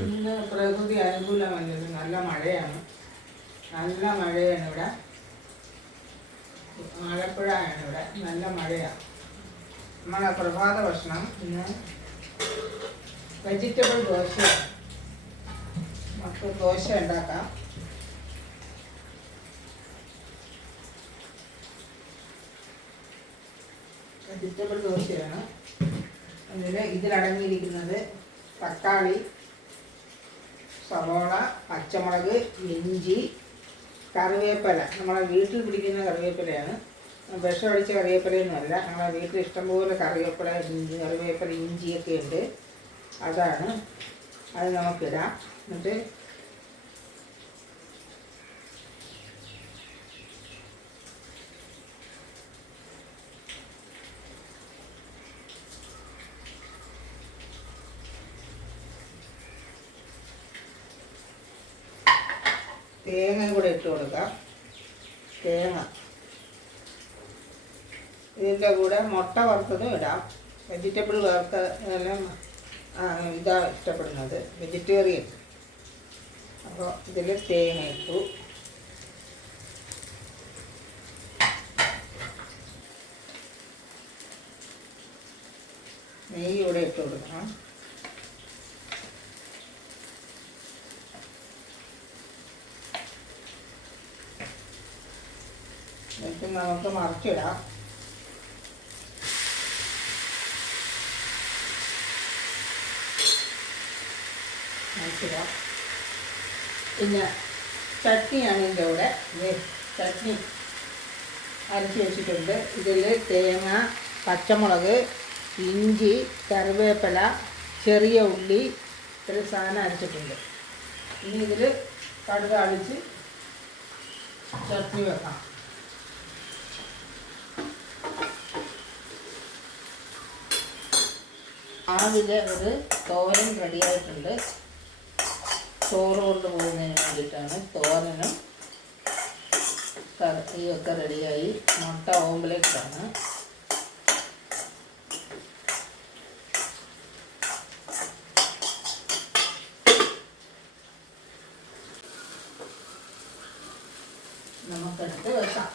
ഇന്ന് പ്രകൃതി അനുകൂലമല്ലല്ലോ, നല്ല മഴയാണ്. നല്ല മഴയാണ് ഇവിടെ. ആലപ്പുഴയാണ് ഇവിടെ, നല്ല മഴയാണ്. നമ്മളെ പ്രഭാത ഭക്ഷണം ഇന്ന് വെജിറ്റബിൾ ദോശയാണ്. നമുക്ക് ദോശ ഉണ്ടാക്കാം. വെജിറ്റബിൾ ദോശയാണ്. ഇതിലടങ്ങിയിരിക്കുന്നത് തക്കാളി, സവോള, പച്ചമുളക്, ഇഞ്ചി, കറിവേപ്പില. നമ്മളെ വീട്ടിൽ പിടിക്കുന്ന കറിവേപ്പിലയാണ്, വിഷമടിച്ച കറിവേപ്പിലയൊന്നുമല്ല. നമ്മളെ വീട്ടിൽ ഇഷ്ടംപോലെ കറിവേപ്പില, ഇഞ്ചിയൊക്കെ ഉണ്ട്. അതാണ്, അത് നമുക്കിടാം. എന്നിട്ട് തേങ്ങ കൂടെ ഇട്ട് കൊടുക്കാം. തേങ്ങ, ഇതിൻ്റെ കൂടെ മുട്ട വറുത്തതും ഇടാം. വെജിറ്റബിൾ വറുത്ത എല്ലാം ഇതാ ഇഷ്ടപ്പെടുന്നത്, വെജിറ്റേറിയൻ. അപ്പോൾ ഇതിൽ തേങ്ങ ഇട്ടു. നെയ്യ് ഇവിടെ ഇട്ട് കൊടുക്കണം. എന്നിട്ട് നമുക്ക് മറിച്ചിടാം. പിന്നെ ചട്നിയാണ് ഇതിൻ്റെ കൂടെ. ചട്നി അരച്ച് വെച്ചിട്ടുണ്ട്. ഇതിൽ തേങ്ങ, പച്ചമുളക്, ഇഞ്ചി, കറിവേപ്പില, ചെറിയ ഉള്ളി, ഇത്രയും സാധനം അരച്ചിട്ടുണ്ട്. ഇനി ഇതിൽ കടുക് അടിച്ച് ചട്നി വെക്കാം. അതിൽ ഒരു തോരൻ റെഡിയായിട്ടുണ്ട്. ചോറ് കൊണ്ട് പോകുന്നതിന് വേണ്ടിയിട്ടാണ്. തോരനും കറിയൊക്കെ റെഡിയായി. മുട്ട ഓംലെറ്റാണ്. നമുക്കെടുത്ത് വെക്കാം.